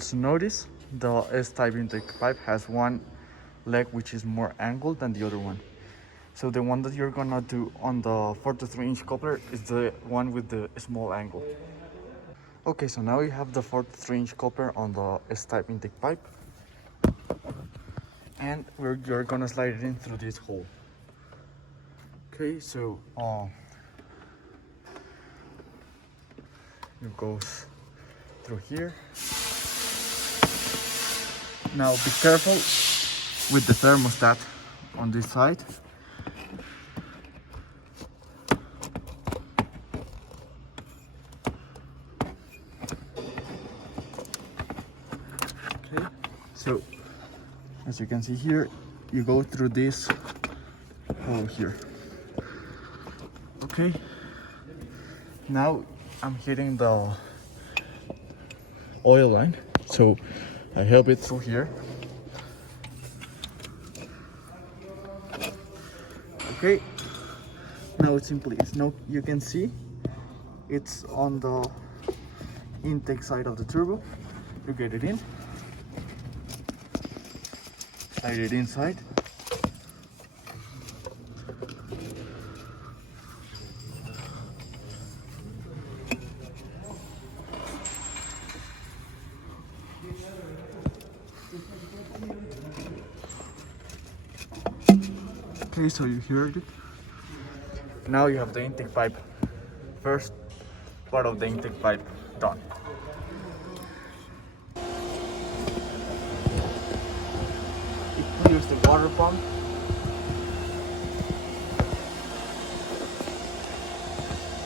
So notice the S-type intake pipe has one leg which is more angled than the other one. So the one that you're gonna do on the 43-inch coupler is the one with the small angle. Okay, so now you have the 43-inch coupler on the S-type intake pipe, and you're gonna slide it in through this hole. Okay, so it goes through here. Now be careful with the thermostat on this side. Okay, so as you can see here, you go through this hole here. Okay, now I'm hitting the oil line, so I help it through here. Okay, now it's in place. Now you can see it's on the intake side of the turbo. You get it in, slide it inside. Okay, so you heard it. Now you have the intake pipe, first part of the intake pipe done. It clears the water pump